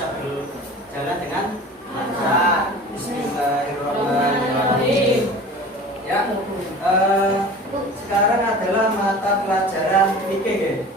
bisa berjalan dengan lancar. Bismillahirrahmanirrahim. Ya, sekarang adalah mata pelajaran fikih.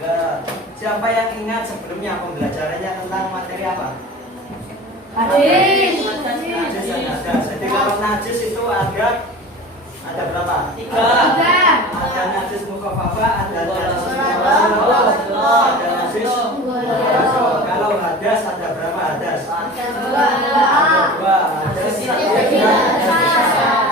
Nah, siapa yang ingat sebelumnya pembelajarannya tentang materi apa? Hadis. Najis ada. Jadi kalau najis itu ada berapa? 3. Ada najis mukhafafah, ada najis mukhafafah, ada najis mukhafafah. Kalau hadas ada berapa hadas? Ada 2. Hadas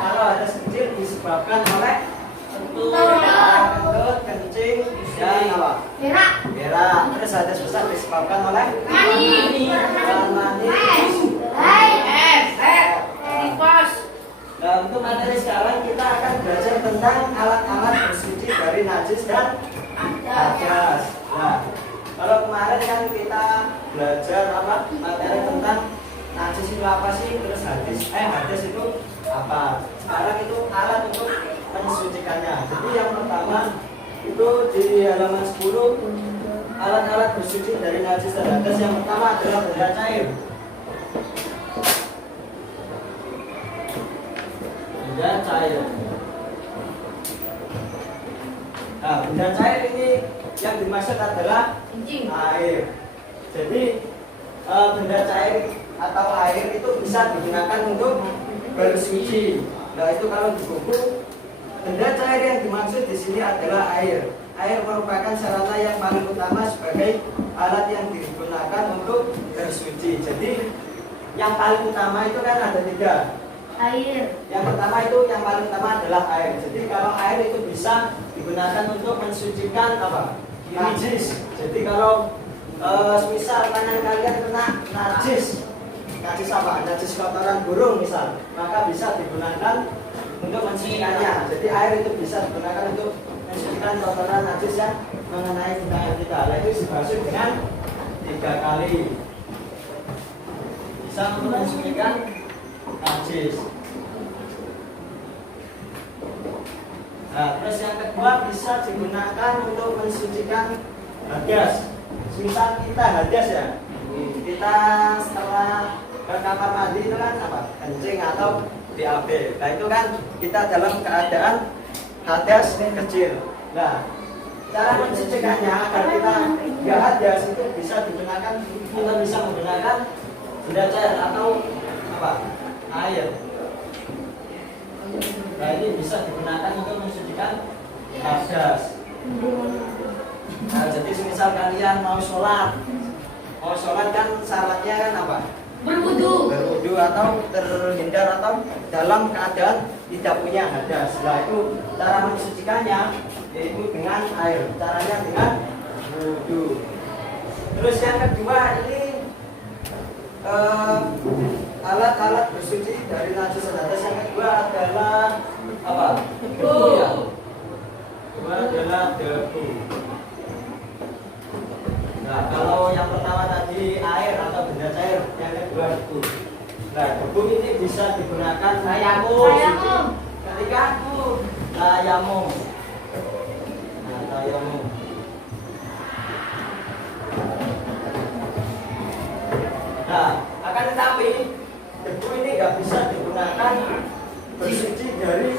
kalau hadas kecil disebabkan oleh kentut, kencing, dan apa? Berak. Terus hadas besar disebabkan oleh mani. Nah, untuk materi sekarang kita akan belajar tentang alat-alat bersuci dari najis dan hadas. Nah, kalau kemarin kan kita belajar materi tentang najis itu apa sih, terus hadas itu apa. Sekarang itu alat untuk mensucikannya. Jadi yang pertama itu di halaman 10, alat-alat bersuci dari najis dan hadas. Yang pertama adalah benda cair. Benda cair. Nah, benda cair ini yang dimaksud adalah air. Jadi benda cair atau air itu bisa digunakan untuk bersuci. Nah, itu kalau di buku, benda cair yang dimaksud di sini adalah air. Air merupakan sarana yang paling utama sebagai alat yang digunakan untuk bersuci. Jadi yang paling utama itu kan ada 3. Air. Yang pertama itu yang paling utama adalah air. Jadi kalau air itu bisa digunakan untuk mensucikan apa? Najis. Jadi kalau misal tangan kalian kena najis apa? Najis kotoran burung misal, maka bisa digunakan untuk mensucikannya. Jadi air itu bisa digunakan untuk mensucikan kotoran najis yang mengenai tangan kita. Nah, itu dibasuh dengan 3 kali. Bisa untuk mensucikan najis. Nah, terus yang kedua bisa digunakan untuk mensucikan hadas. Misal kita hadas ya, kita setelah ke kamar mandi itu kan apa? Kencing atau BAB. Nah, itu kan kita dalam keadaan hadas kecil. Nah, cara mensucikannya agar kita nggak hadas itu bisa digunakan, kita bisa menggunakan benda cair atau apa? Air. Nah, ini bisa digunakan untuk mensucikan hadas. Nah, jadi misal kalian mau sholat kan syaratnya kan apa? Berwudu atau terhindar atau dalam keadaan tidak punya hadas. Nah, itu cara mensucikannya yaitu dengan air. Caranya dengan wudu. Terus yang kedua ini alat-alat bersuci dari najis dan hadas. Yang kedua adalah apa? Debu ya. Kedua adalah debu. Nah, kalau yang pertama tadi air atau benda cair, yang kedua debu. Nah, debu ini bisa digunakan tayamum. Ketika tayamum. Nah, tayamum. Nah, akan tetapi debu ini nggak bisa digunakan bersuci dari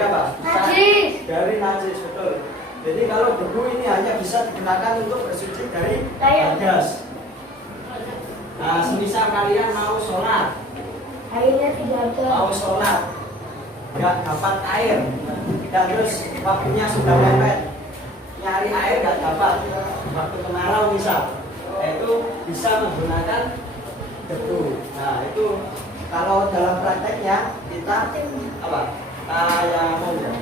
apa? Najis. Dari najis, betul. Jadi kalau debu ini hanya bisa digunakan untuk bersuci dari hadas. Nah, semisal kalian mau sholat, Airnya tidak ada. mau sholat, nggak dapat air, dan terus waktunya sudah mepet, nyari air nggak dapat, waktu kemarau misal, itu bisa menggunakan debu. Nah, itu kalau dalam prakteknya kita apa? Tayamum ya.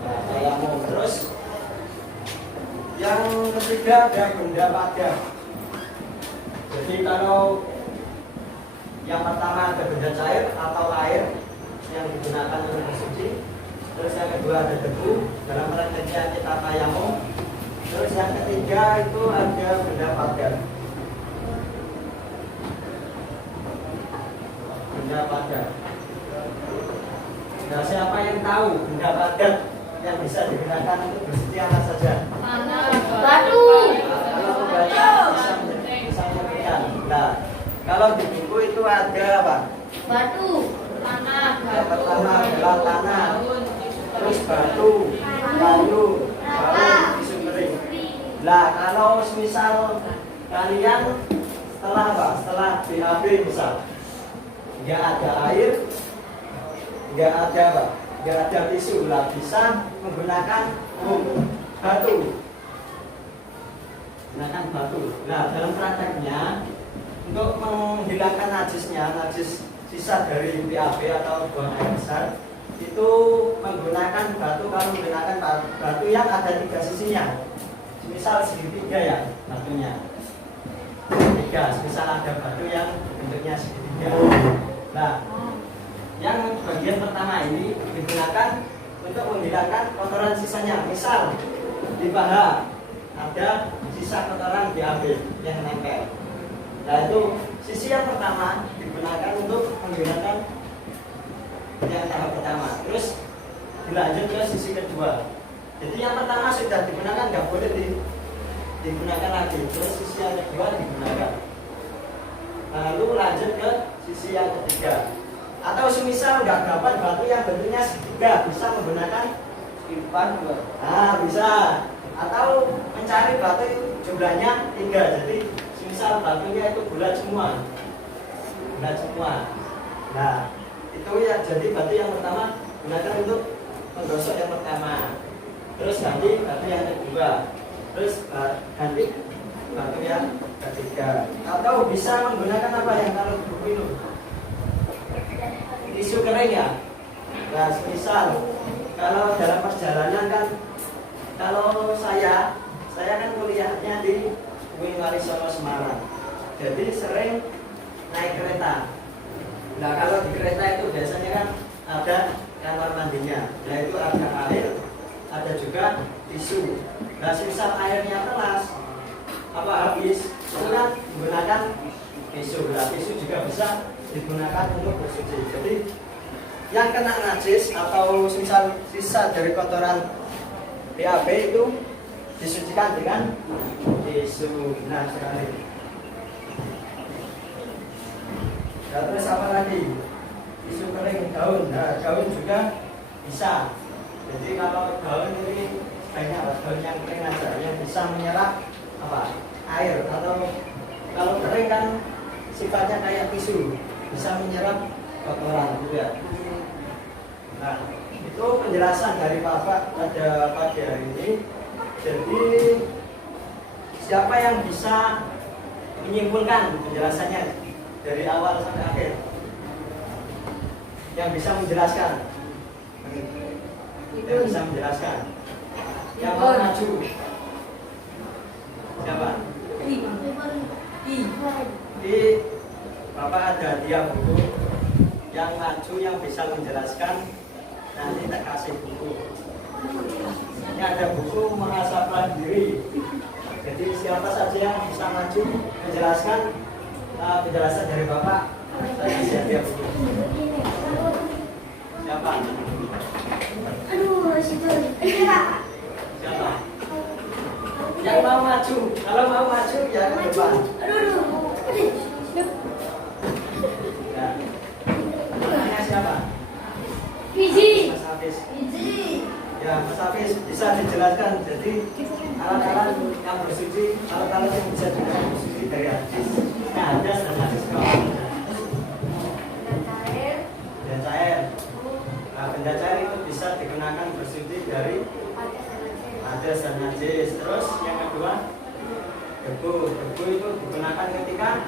Tayamum. Terus yang ketiga ada benda padat. Jadi kalau yang pertama ada benda cair atau air yang digunakan untuk bersuci. Terus yang kedua ada debu, dalam prakteknya kita tayamum. Terus yang ketiga itu ada benda padat. Benda padat. Nah, siapa yang tahu benda padat yang bisa digunakan untuk bersuci apa saja? Batu. Kalau Kalau di buku itu ada apa? Batu. Tanah. Yang pertama adalah tanah, terus batu, kayu, daun, tisu kering. Nah, kalau misal kalian setelah apa? Setelah BAB misal, nggak ada air, nggak ada apa? Nggak ada tisu, lah bisa menggunakan batu. Gunakan batu. Nah, dalam prakteknya untuk menghilangkan najis sisa dari BAB atau buang air besar itu menggunakan batu. Kalau menggunakan batu yang ada 3 sisinya, misal segitiga ya batunya, misal ada batu yang bentuknya segitiga. Nah, yang bagian pertama ini digunakan untuk menghilangkan kotoran sisanya. Misal di paha ada sisa kotoran BAB yang nempel. Nah, itu sisi yang pertama digunakan untuk menggunakan yang tahap pertama. Terus dilanjut ke sisi kedua. Jadi yang pertama sudah digunakan, nggak boleh digunakan lagi. Terus sisi yang kedua digunakan. Lalu lanjut ke sisi yang ketiga. Atau semisal nggak dapat batu yang bentuknya segitiga, bisa menggunakan silipan. Nah, bisa. Atau mencari batu jumlahnya 3. Jadi misal batunya itu bulat semua. Nah, itu ya, jadi batu yang pertama gunakan untuk menggosok yang pertama. Terus ganti batu yang kedua. Terus ganti batu yang ketiga. Atau bisa menggunakan apa yang kalau buku itu? Tisu kering ya. Nah, misal kalau dalam perjalanan kan, kalau saya kan kuliahnya di UIN Walisono Semarang. Jadi sering naik kereta. Nah, kalau di kereta itu biasanya kan ada kamar mandinya. Nah, itu ada air, ada juga tisu. Nah, misal airnya telas habis, itu kan menggunakan tisu. Nah, tisu juga bisa digunakan untuk bersuci. Jadi yang kena najis atau misal sisa dari kotoran BAB itu disucikan dengan tisu. Nah, sekali. Nah, terus apa lagi? Tisu kering, daun. Nah, daun juga bisa. Jadi kalau daun ini banyak daun yang kering aja, yang bisa menyerap apa? Air. Atau kalau kering kan sifatnya kayak tisu, bisa menyerap kotoran juga. Nah, itu penjelasan dari Bapak pada pagi hari ini. Jadi siapa yang bisa menyimpulkan penjelasannya dari awal sampai akhir? Yang bisa menjelaskan? Yang bisa menjelaskan? Yang mau maju? Siapa? Di Bapak ada dia buku. Yang maju yang bisa menjelaskan, nanti tak kasih buku. Ini ada buku muhasabah diri. Jadi siapa saja yang bisa maju menjelaskan penjelasan dari Bapak, saya kasih hadiah buku. Siapa? Siapa? Yang mau maju. Kalau mau maju ya ke depan. Ya. Namanya siapa? Mas Hafiz. Ya, Mas Hafiz bisa dijelaskan. Jadi alat-alat yang bersuci, alat-alat yang bisa digunakan bersuci dari hadis. Nah, hadas dan hadis dan cair. Nah, benda cair itu bisa digunakan bersuci dari hadas dan najis. Terus yang kedua, debu. Debu itu digunakan ketika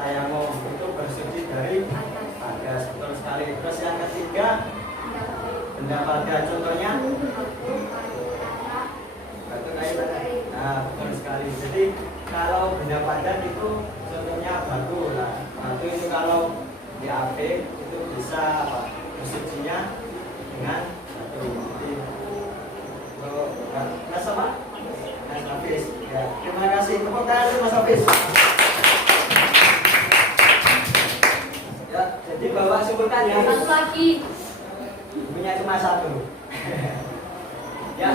tayamum, itu bersuci dari hadas. Betul sekali. Terus yang ketiga, benda pada, contohnya batu kayu. Nah, betul sekali. Jadi kalau benda padat itu contohnya batu. Nah, batu itu kalau BAB itu bisa bersucinya dengan batu. Jadi Mas apa? Mas Hafiz. Ya, terima kasih. Tepuk tangan Mas Hafiz. Ya, jadi Bapak simpulkan ya. Satu lagi. Punya cuma satu. Ya,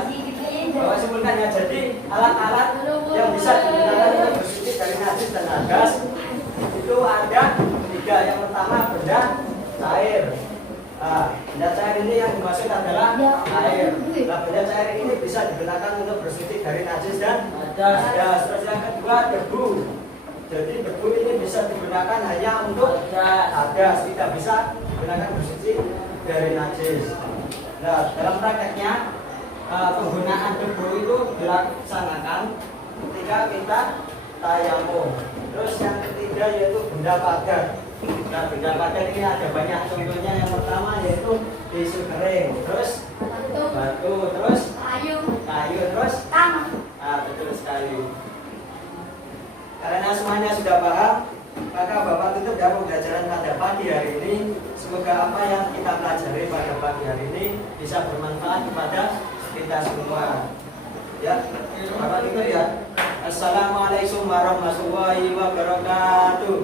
Bapak simpulkan ya. Jadi alat-alat yang bisa digunakan untuk bersuci dari dari najis dan hadas itu ada 3. Yang pertama benda cair. Benda cair ini yang dimaksud adalah air. Nah, benda cair ini bisa digunakan untuk bersuci dari najis dan hadas. Terus yang kedua debu. Jadi debu ini bisa digunakan hanya untuk hadas, tidak bisa digunakan bersuci dari najis. Nah, dalam prakteknya penggunaan debu itu dilaksanakan ketika kita tayamum. Terus yang ketiga yaitu benda padat. Nah, benda padat ini ada banyak contohnya. Yang pertama yaitu tisu kering, terus batu, terus kayu, terus tanah. betul sekali. Karena semuanya sudah paham, maka Bapak tutup ya pembelajaran pada pagi hari ini. Semoga apa yang kita pelajari pada pagi hari ini bisa bermanfaat kepada kita semua. Ya, Bapak tutup ya. Assalamualaikum warahmatullahi wabarakatuh.